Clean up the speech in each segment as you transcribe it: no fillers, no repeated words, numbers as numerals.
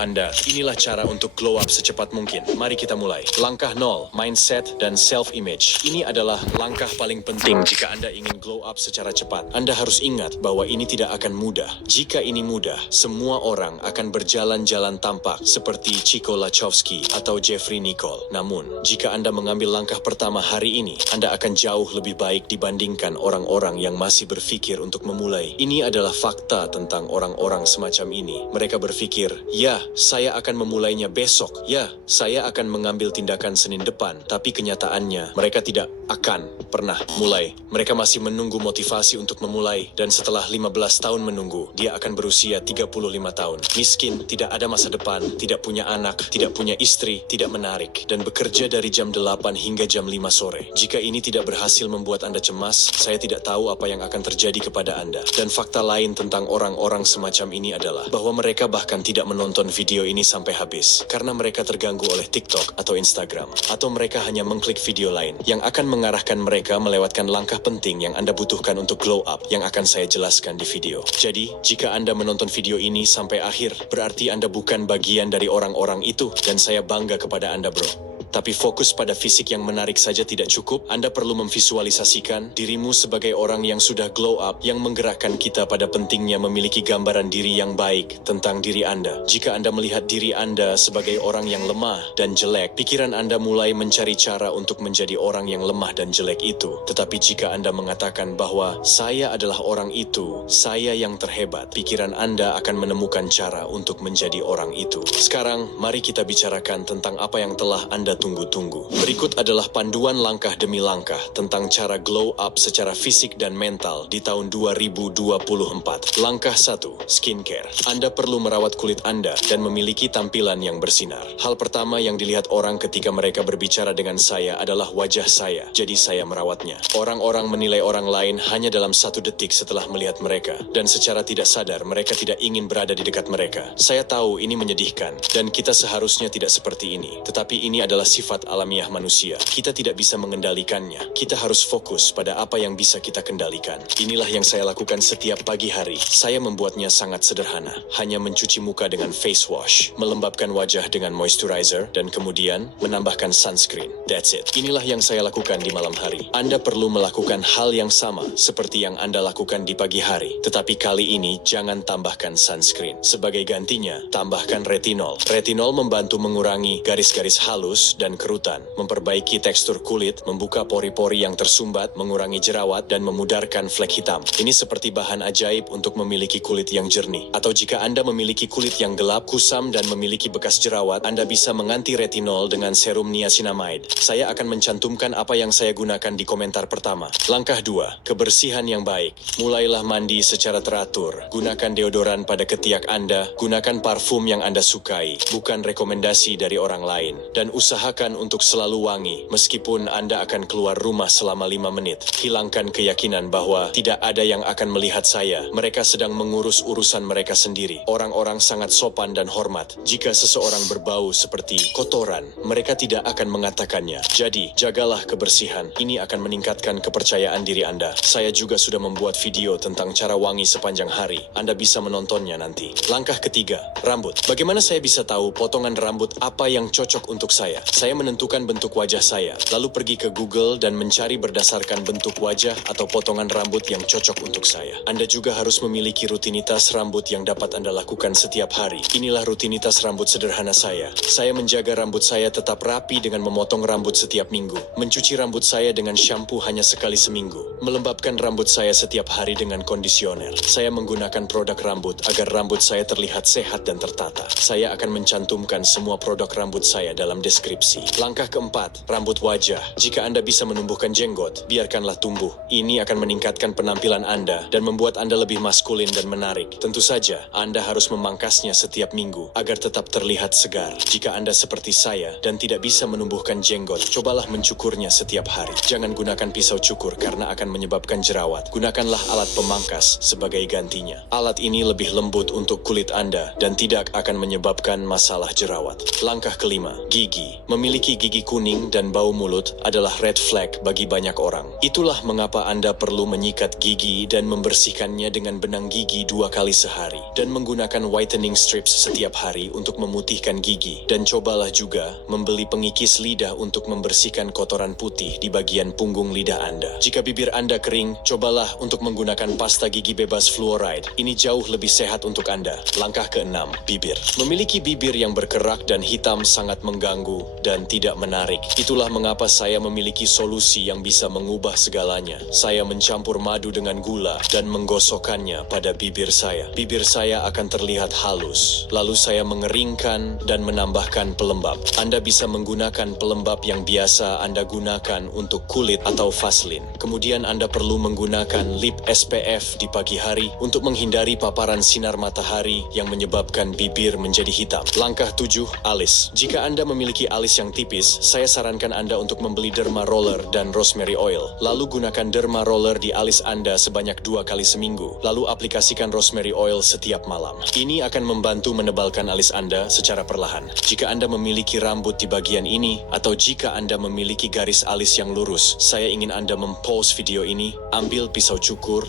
Anda. Inilah cara untuk glow up secepat mungkin. Mari kita mulai. Langkah 0, mindset dan self-image. Ini adalah langkah paling penting jika Anda ingin glow up secara cepat. Anda harus ingat bahwa ini tidak akan mudah. Jika ini mudah, semua orang akan berjalan-jalan tampak seperti Chico Lachowski atau Jeffrey Nicole. Namun, jika Anda mengambil langkah pertama hari ini, Anda akan jauh lebih baik dibandingkan orang-orang yang masih berpikir untuk memulai. Ini adalah fakta tentang orang-orang semacam ini. Mereka berpikir, ya, saya akan memulainya besok. Ya, saya akan mengambil tindakan Senin depan. Tapi kenyataannya, mereka tidak akan pernah mulai. Mereka masih menunggu motivasi untuk memulai. Dan setelah 15 tahun menunggu, dia akan berusia 35 tahun. Miskin, tidak ada masa depan, tidak punya anak, tidak punya istri, tidak menarik, dan bekerja dari jam 8 hingga jam 5 sore. Jika ini tidak berhasil membuat Anda cemas, saya tidak tahu apa yang akan terjadi kepada Anda. Dan fakta lain tentang orang-orang semacam ini adalah bahwa mereka bahkan tidak menonton video ini sampai habis karena mereka terganggu oleh TikTok atau Instagram, atau mereka hanya mengklik video lain yang akan mengarahkan mereka melewatkan langkah penting yang Anda butuhkan untuk glow up yang akan saya jelaskan di video. Jadi, jika Anda menonton video ini sampai akhir, berarti Anda bukan bagian dari orang-orang itu, dan saya bangga kepada Anda, bro. Tapi fokus pada fisik yang menarik saja tidak cukup. Anda perlu memvisualisasikan dirimu sebagai orang yang sudah glow up, yang menggerakkan kita pada pentingnya memiliki gambaran diri yang baik tentang diri Anda. Jika Anda melihat diri Anda sebagai orang yang lemah dan jelek, pikiran Anda mulai mencari cara untuk menjadi orang yang lemah dan jelek itu. Tetapi jika Anda mengatakan bahwa saya adalah orang itu, saya yang terhebat, pikiran Anda akan menemukan cara untuk menjadi orang itu. Sekarang, mari kita bicarakan tentang apa yang telah Anda tunggu-tunggu. Berikut adalah panduan langkah demi langkah tentang cara glow up secara fisik dan mental di tahun 2024. Langkah 1, skincare. Anda perlu merawat kulit Anda dan memiliki tampilan yang bersinar. Hal pertama yang dilihat orang ketika mereka berbicara dengan saya adalah wajah saya, jadi saya merawatnya. Orang-orang menilai orang lain hanya dalam 1 detik setelah melihat mereka, dan secara tidak sadar mereka tidak ingin berada di dekat mereka. Saya tahu ini menyedihkan, dan kita seharusnya tidak seperti ini. Tetapi ini adalah sifat alamiah manusia. Kita tidak bisa mengendalikannya. Kita harus fokus pada apa yang bisa kita kendalikan. Inilah yang saya lakukan setiap pagi hari. Saya membuatnya sangat sederhana. Hanya mencuci muka dengan face wash, melembabkan wajah dengan moisturizer, dan kemudian menambahkan sunscreen. That's it. Inilah yang saya lakukan di malam hari. Anda perlu melakukan hal yang sama seperti yang Anda lakukan di pagi hari. Tetapi kali ini jangan tambahkan sunscreen. Sebagai gantinya, tambahkan retinol. Retinol membantu mengurangi garis-garis halus dan kerutan, memperbaiki tekstur kulit, membuka pori-pori yang tersumbat, mengurangi jerawat, dan memudarkan flek hitam. Ini seperti bahan ajaib untuk memiliki kulit yang jernih. Atau jika Anda memiliki kulit yang gelap, kusam, dan memiliki bekas jerawat, Anda bisa mengganti retinol dengan serum niacinamide. Saya akan mencantumkan apa yang saya gunakan di komentar pertama. Langkah 2, kebersihan yang baik. Mulailah mandi secara teratur. Gunakan deodoran pada ketiak Anda, gunakan parfum yang Anda sukai, bukan rekomendasi dari orang lain. Dan usahakan untuk selalu wangi, meskipun Anda akan keluar rumah selama 5 menit. Hilangkan keyakinan bahwa tidak ada yang akan melihat saya. Mereka sedang mengurus urusan mereka sendiri. Orang-orang sangat sopan dan hormat. Jika seseorang berbau seperti kotoran, mereka tidak akan mengatakannya. Jadi, jagalah kebersihan. Ini akan meningkatkan kepercayaan diri Anda. Saya juga sudah membuat video tentang cara wangi sepanjang hari. Anda bisa menontonnya nanti. Langkah ketiga, rambut. Bagaimana saya bisa tahu potongan rambut apa yang cocok untuk saya? Saya menentukan bentuk wajah saya, lalu pergi ke Google dan mencari berdasarkan bentuk wajah atau potongan rambut yang cocok untuk saya. Anda juga harus memiliki rutinitas rambut yang dapat Anda lakukan setiap hari. Inilah rutinitas rambut sederhana saya. Saya menjaga rambut saya tetap rapi dengan memotong rambut setiap minggu, mencuci rambut saya dengan shampoo hanya sekali seminggu, melembabkan rambut saya setiap hari dengan kondisioner. Saya menggunakan produk rambut agar rambut saya terlihat sehat dan tertata. Saya akan mencantumkan semua produk rambut saya dalam deskripsi. Langkah keempat, rambut wajah. Jika Anda bisa menumbuhkan jenggot, biarkanlah tumbuh. Ini akan meningkatkan penampilan Anda dan membuat Anda lebih maskulin dan menarik. Tentu saja, Anda harus memangkasnya setiap minggu agar tetap terlihat segar. Jika Anda seperti saya dan tidak bisa menumbuhkan jenggot, cobalah mencukurnya setiap hari. Jangan gunakan pisau cukur karena akan menyebabkan jerawat. Gunakanlah alat pemangkas sebagai gantinya. Alat ini lebih lembut untuk kulit Anda dan tidak akan menyebabkan masalah jerawat. Langkah kelima, gigi. Memiliki gigi kuning dan bau mulut adalah red flag bagi banyak orang. Itulah mengapa Anda perlu menyikat gigi dan membersihkannya dengan benang gigi 2 kali sehari, dan menggunakan whitening strips setiap hari untuk memutihkan gigi. Dan cobalah juga membeli pengikis lidah untuk membersihkan kotoran putih di bagian punggung lidah Anda. Jika bibir Anda kering, cobalah untuk menggunakan pasta gigi bebas fluoride. Ini jauh lebih sehat untuk Anda. Langkah ke-6, bibir. Memiliki bibir yang berkerak dan hitam sangat mengganggu dan tidak menarik. Itulah mengapa saya memiliki solusi yang bisa mengubah segalanya. Saya mencampur madu dengan gula dan menggosokkannya pada bibir saya. Bibir saya akan terlihat halus. Lalu saya mengeringkan dan menambahkan pelembab. Anda bisa menggunakan pelembab yang biasa Anda gunakan untuk kulit atau Vaseline. Kemudian Anda perlu menggunakan lip SPF di pagi hari untuk menghindari paparan sinar matahari yang menyebabkan bibir menjadi hitam. Langkah 7, alis. Jika Anda memiliki alis yang tipis, saya sarankan Anda untuk membeli derma roller dan rosemary oil. Lalu gunakan derma roller di alis Anda sebanyak 2 kali seminggu. Lalu aplikasikan rosemary oil setiap malam. Ini akan membantu menebalkan alis Anda secara perlahan. Jika Anda memiliki rambut di bagian ini, atau jika Anda memiliki garis alis yang lurus, saya ingin Anda mempause video ini, ambil pisau cukur,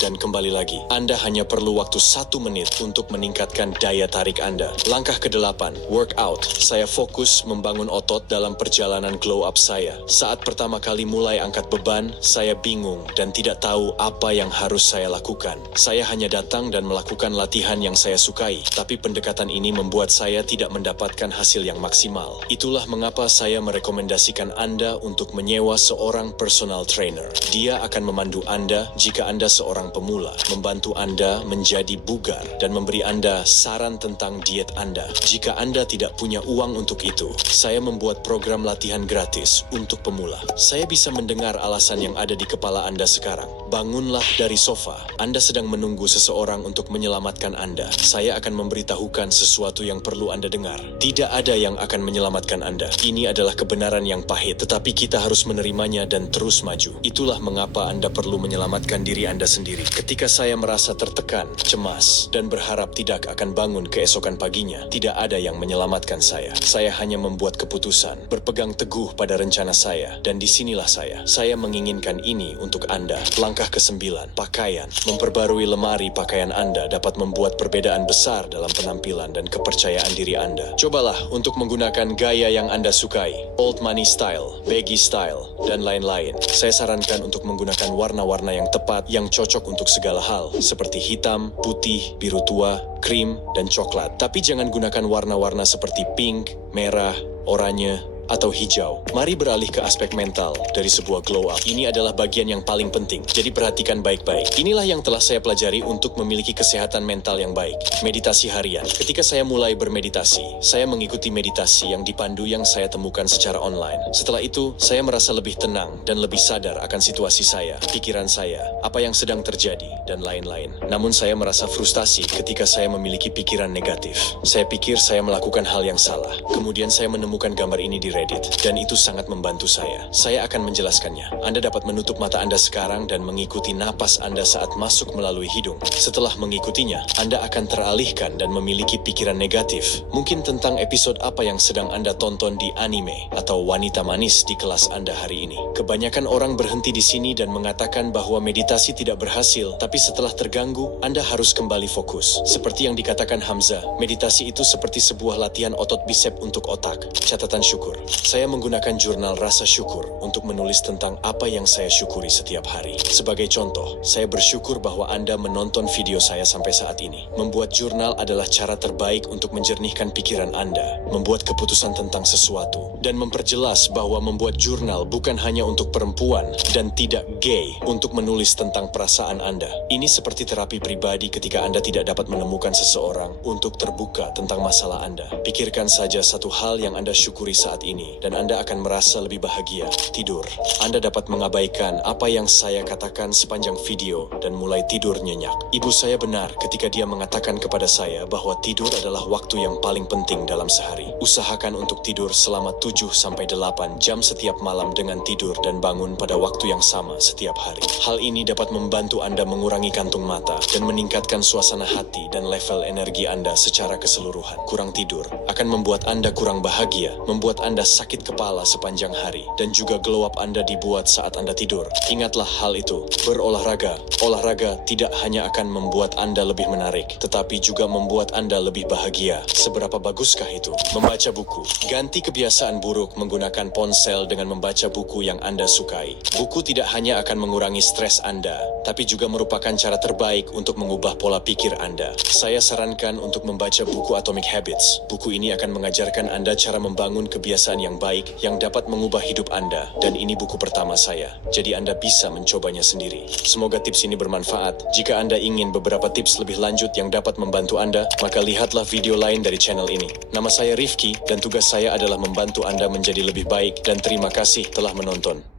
dan kembali lagi. Anda hanya perlu waktu 1 menit untuk meningkatkan daya tarik Anda. Langkah ke-8, workout. Saya fokus membangun otot dalam perjalanan glow up saya. Saat pertama kali mulai angkat beban, saya bingung dan tidak tahu apa yang harus saya lakukan. Saya hanya datang dan melakukan latihan yang saya sukai, tapi pendekatan ini membuat saya tidak mendapatkan hasil yang maksimal. Itulah mengapa saya merekomendasikan Anda untuk menyewa seorang personal trainer. Dia akan memandu Anda jika Anda seorang pemula, membantu Anda menjadi bugar, dan memberi Anda saran tentang diet Anda. Jika Anda tidak punya uang untuk itu, saya membuat program latihan gratis untuk pemula. Saya bisa mendengar alasan yang ada di kepala Anda sekarang. Bangunlah dari sofa. Anda sedang menunggu seseorang untuk menyelamatkan Anda. Saya akan memberitahukan sesuatu yang perlu Anda dengar. Tidak ada yang akan menyelamatkan Anda. Ini adalah kebenaran yang pahit, tetapi kita harus menerimanya dan terus maju. Itulah mengapa Anda perlu menyelamatkan diri Anda sendiri. Ketika saya merasa tertekan, cemas, dan berharap tidak akan bangun keesokan paginya, tidak ada yang menyelamatkan saya. Saya hanya membuat keputusan, berpegang teguh pada rencana saya, dan disinilah saya. Saya menginginkan ini untuk Anda. Langkah ke-9, pakaian. Memperbarui lemari pakaian Anda dapat membuat perbedaan besar dalam penampilan dan kepercayaan diri Anda. Cobalah untuk menggunakan gaya yang Anda sukai, old money style, baggy style, dan lain-lain. Saya sarankan untuk menggunakan warna-warna yang tepat, yang cocok untuk segala hal, seperti hitam, putih, biru tua, krim, dan coklat. Tapi jangan gunakan warna-warna seperti pink, merah, oranye, atau hijau. Mari beralih ke aspek mental dari sebuah glow up. Ini adalah bagian yang paling penting, jadi perhatikan baik-baik. Inilah yang telah saya pelajari untuk memiliki kesehatan mental yang baik. Meditasi harian. Ketika saya mulai bermeditasi, saya mengikuti meditasi yang dipandu yang saya temukan secara online. Setelah itu, saya merasa lebih tenang dan lebih sadar akan situasi saya, pikiran saya, apa yang sedang terjadi, dan lain-lain. Namun saya merasa frustasi ketika saya memiliki pikiran negatif. Saya pikir saya melakukan hal yang salah. Kemudian saya menemukan gambar ini di Reddit, dan itu sangat membantu saya. Saya akan menjelaskannya. Anda dapat menutup mata Anda sekarang dan mengikuti napas Anda saat masuk melalui hidung. Setelah mengikutinya, Anda akan teralihkan dan memiliki pikiran negatif, mungkin tentang episode apa yang sedang Anda tonton di anime atau wanita manis di kelas Anda hari ini. Kebanyakan orang berhenti di sini dan mengatakan bahwa meditasi tidak berhasil, tapi setelah terganggu, Anda harus kembali fokus. Seperti yang dikatakan Hamzah, meditasi itu seperti sebuah latihan otot bisep untuk otak. Catatan syukur. Saya menggunakan jurnal rasa syukur untuk menulis tentang apa yang saya syukuri setiap hari. Sebagai contoh, saya bersyukur bahwa Anda menonton video saya sampai saat ini. Membuat jurnal adalah cara terbaik untuk menjernihkan pikiran Anda, membuat keputusan tentang sesuatu, dan memperjelas bahwa membuat jurnal bukan hanya untuk perempuan dan tidak gay untuk menulis tentang perasaan Anda. Ini seperti terapi pribadi ketika Anda tidak dapat menemukan seseorang untuk terbuka tentang masalah Anda. Pikirkan saja satu hal yang Anda syukuri saat ini. ini dan Anda akan merasa lebih bahagia. Tidur. Anda dapat mengabaikan apa yang saya katakan sepanjang video dan mulai tidur nyenyak. Ibu saya benar ketika dia mengatakan kepada saya bahwa tidur adalah waktu yang paling penting dalam sehari. Usahakan untuk tidur selama 7-8 jam setiap malam dengan tidur dan bangun pada waktu yang sama setiap hari. Hal ini dapat membantu Anda mengurangi kantung mata dan meningkatkan suasana hati dan level energi Anda secara keseluruhan. Kurang tidur akan membuat Anda kurang bahagia, membuat Anda sakit kepala sepanjang hari, dan juga glow up Anda dibuat saat Anda tidur. Ingatlah hal itu. Berolahraga. Olahraga tidak hanya akan membuat Anda lebih menarik, tetapi juga membuat Anda lebih bahagia. Seberapa baguskah itu? Membaca buku. Ganti kebiasaan buruk menggunakan ponsel dengan membaca buku yang Anda sukai. Buku tidak hanya akan mengurangi stres Anda, tapi juga merupakan cara terbaik untuk mengubah pola pikir Anda. Saya sarankan untuk membaca buku Atomic Habits. Buku ini akan mengajarkan Anda cara membangun kebiasaan yang baik yang dapat mengubah hidup Anda. Dan ini buku pertama saya, jadi Anda bisa mencobanya sendiri. Semoga tips ini bermanfaat. Jika Anda ingin beberapa tips lebih lanjut yang dapat membantu Anda, maka lihatlah video lain dari channel ini. Nama saya Rifki, dan tugas saya adalah membantu Anda menjadi lebih baik, dan terima kasih telah menonton.